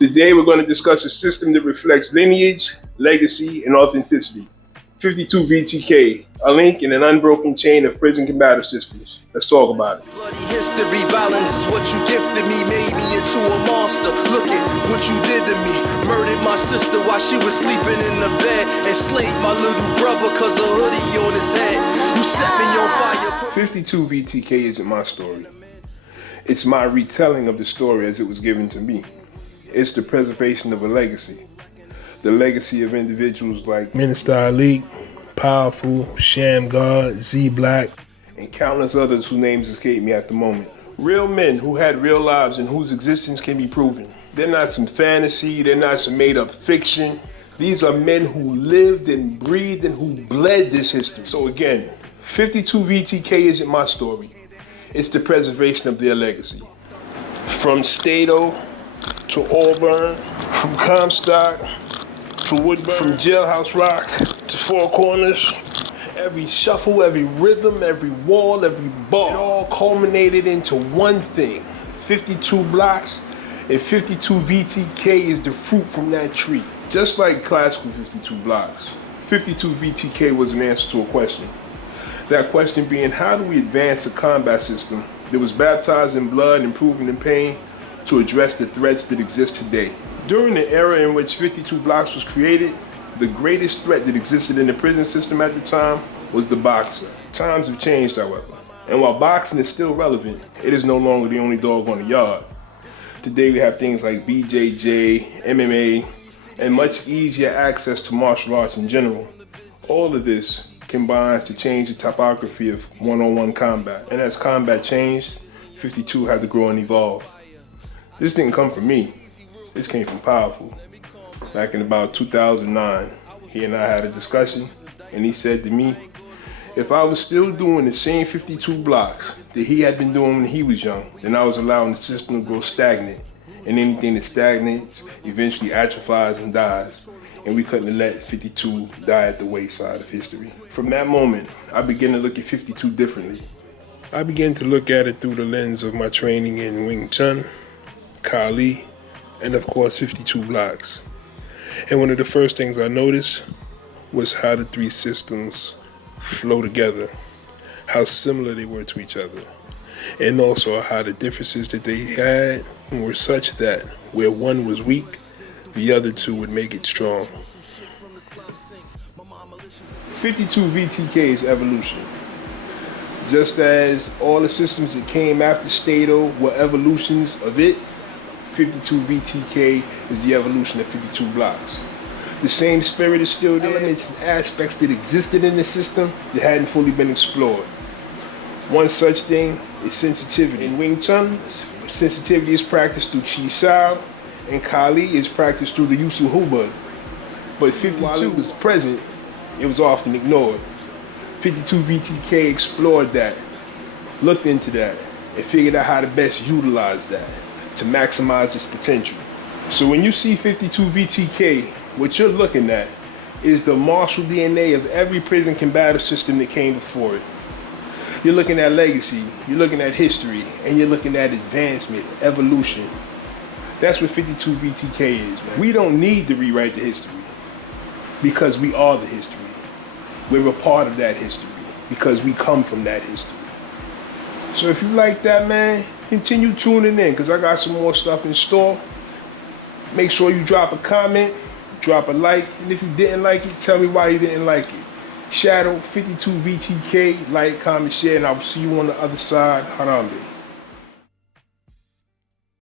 Today we're going to discuss a system that reflects lineage, legacy, and authenticity. 52 VtK, a link in an unbroken chain of prison combative systems. Let's talk about it. Bloody history, violence is what you gifted me, made me into a monster. Look at what you did to me. Murdered my sister while she was sleeping in the bed. Enslaved my little brother cause a hoodie on his head. You set me on fire. 52 VtK isn't my story. It's my retelling of the story as it was given to me. It's the preservation of a legacy. The legacy of individuals like Minister Ali, Powerful, Sham God, Z Black, and countless others whose names escape me at the moment. Real men who had real lives and whose existence can be proven. They're not some fantasy, they're not some made up fiction. These are men who lived and breathed and who bled this history. So again, 52 VtK isn't my story. It's the preservation of their legacy. From Stato to Auburn, from Comstock to Woodburn, from Jailhouse Rock to Four Corners, every shuffle, every rhythm, every wall, every bar, it all culminated into one thing. 52 blocks and 52 VtK is the fruit from that tree. Just like classical 52 blocks, 52 VtK was an answer to a question. That question being, how do we advance a combat system that was baptized in blood and proven in pain to address the threats that exist today? During the era in which 52 blocks was created, the greatest threat that existed in the prison system at the time was the boxer. Times have changed, however, and while boxing is still relevant, it is no longer the only dog on the yard. Today we have things like BJJ, MMA, and much easier access to martial arts in general. All of this combines to change the topography of one-on-one combat. And as combat changed, 52 had to grow and evolve. This didn't come from me. This came from Powerful. Back in about 2009, he and I had a discussion, and he said to me, if I was still doing the same 52 blocks that he had been doing when he was young, then I was allowing the system to grow stagnant. And anything that stagnates eventually atrophies and dies. And we couldn't let 52 die at the wayside of history. From that moment, I began to look at 52 differently. I began to look at it through the lens of my training in Ving Tsun, Kali, and of course 52 blocks. And one of the first things I noticed was how the three systems flow together, how similar they were to each other, and also how the differences that they had were such that where one was weak, the other two would make it strong. 52 VtK is evolution. Just as all the systems that came after Stato were evolutions of it, 52 VtK is the evolution of 52 blocks. The same spirit is still there, elements and aspects that existed in the system that hadn't fully been explored. One such thing is sensitivity. In Ving Tsun, sensitivity is practiced through Chi Sao, and Kali is practiced through the use of Hubud. But 52 while it was present, it was often ignored. 52 VtK explored that, looked into that, and figured out how to best utilize that to maximize its potential. So when you see 52 VtK, what you're looking at is the martial DNA of every prison combative system that came before it. You're looking at legacy, you're looking at history, and you're looking at advancement, evolution. That's what 52 VtK is, man. We don't need to rewrite the history because we are the history. We're a part of that history because we come from that history. So if you like that, man, continue tuning in because I got some more stuff in store. Make sure you drop a comment, drop a like, and if you didn't like it, tell me why you didn't like it. Shadow 52 VtK, like, comment, share, and I will see you on the other side. Harambe.